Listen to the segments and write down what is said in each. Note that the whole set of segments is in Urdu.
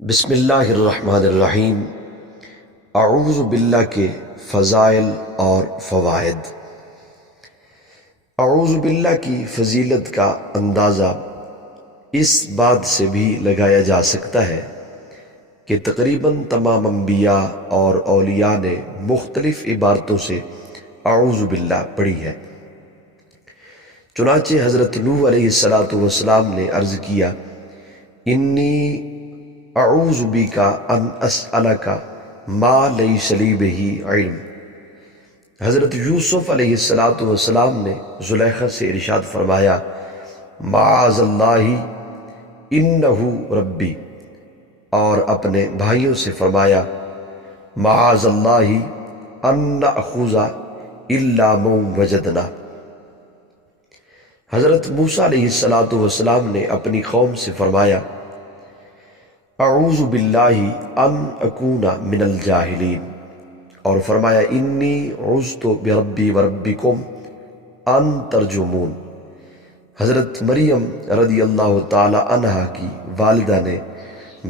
بسم اللہ الرحمن الرحیم۔ اعوذ باللہ کے فضائل اور فوائد۔ اعوذ باللہ کی فضیلت کا اندازہ اس بات سے بھی لگایا جا سکتا ہے کہ تقریباً تمام انبیاء اور اولیاء نے مختلف عبارتوں سے اعوذ باللہ پڑھی ہے۔ چنانچہ حضرت نوح علیہ السلام نے عرض کیا، انی اعوذ بک ان اسألک ما لیس لی بہ علم۔ حضرت یوسف علیہ السلام نے زلیخا سے ارشاد فرمایا، معاذ اللہ انہ ربی، اور اپنے بھائیوں سے فرمایا، معاذ اللہ ان نأخذ الا من وجدنا۔ حضرت موسیٰ علیہ السلام نے اپنی قوم سے فرمایا، اعوذ باللہ ان اکون من الجاہلین، اور فرمایا، انی عذت بربی وربکم ان ترجمون۔ حضرت مریم رضی اللہ تعالی عنہا کی والدہ نے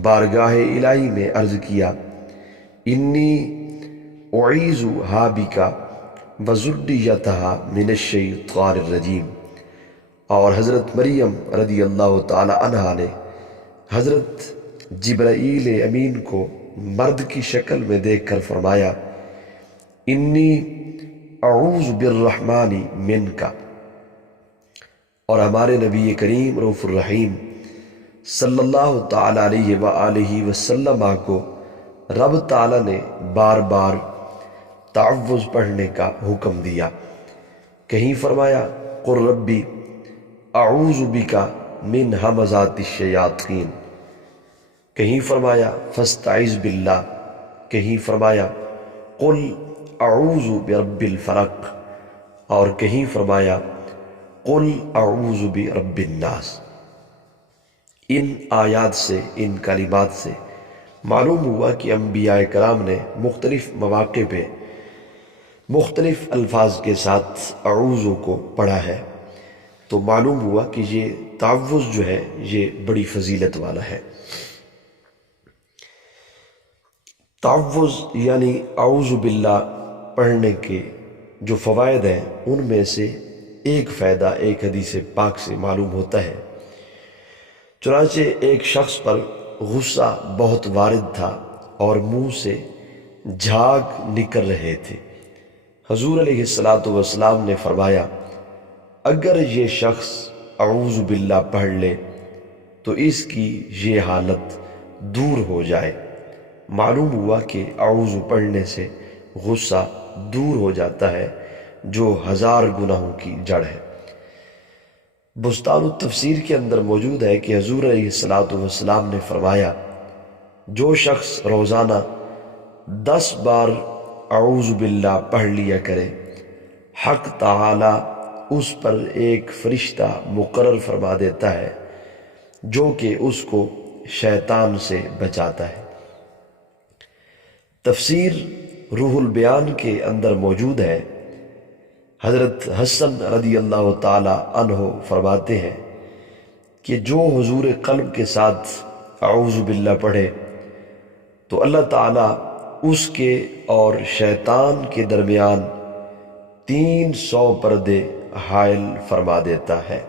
بارگاہ الہی میں عرض کیا، انی اعیذھا بک وذریتھا من الشیطان الرجیم۔ اور حضرت مریم رضی اللہ تعالی عنہا نے حضرت جبرائیل امین کو مرد کی شکل میں دیکھ کر فرمایا، انی اعوذ بالرحمن منک۔ اور ہمارے نبی کریم رؤوف الرحیم صلی اللہ تعالی علیہ وآلہ وسلم کو رب تعالی نے بار بار تعوذ پڑھنے کا حکم دیا۔ کہیں فرمایا، قل ربی اعوذ بک من ہمزات الشیاطین، کہیں فرمایا فاستعذ باللہ، کہیں فرمایا قل اعوذ برب الفلق، اور کہیں فرمایا قل اعوذ برب الناس۔ ان آیات سے، ان کلمات سے معلوم ہوا کہ انبیاء کرام نے مختلف مواقع پہ مختلف الفاظ کے ساتھ اعوذ کو پڑھا ہے، تو معلوم ہوا کہ یہ تعوذ جو ہے یہ بڑی فضیلت والا ہے۔ تعوذ یعنی اعوذ باللہ پڑھنے کے جو فوائد ہیں، ان میں سے ایک فائدہ ایک حدیث پاک سے معلوم ہوتا ہے۔ چنانچہ ایک شخص پر غصہ بہت وارد تھا اور منہ سے جھاگ نکل رہے تھے۔ حضور علیہ السلام نے فرمایا، اگر یہ شخص اعوذ باللہ پڑھ لے تو اس کی یہ حالت دور ہو جائے۔ معلوم ہوا کہ اعوذ پڑھنے سے غصہ دور ہو جاتا ہے، جو 1000 گناہوں کی جڑ ہے۔ بستان التفسیر کے اندر موجود ہے کہ حضور علیہ السلام نے فرمایا، جو شخص روزانہ 10 بار اعوذ باللہ پڑھ لیا کرے، حق تعالی اس پر ایک فرشتہ مقرر فرما دیتا ہے جو کہ اس کو شیطان سے بچاتا ہے۔ تفسیر روح البیان کے اندر موجود ہے، حضرت حسن رضی اللہ تعالی عنہ فرماتے ہیں کہ جو حضور قلب کے ساتھ اعوذ باللہ پڑھے تو اللہ تعالی اس کے اور شیطان کے درمیان 300 پردے حائل فرما دیتا ہے۔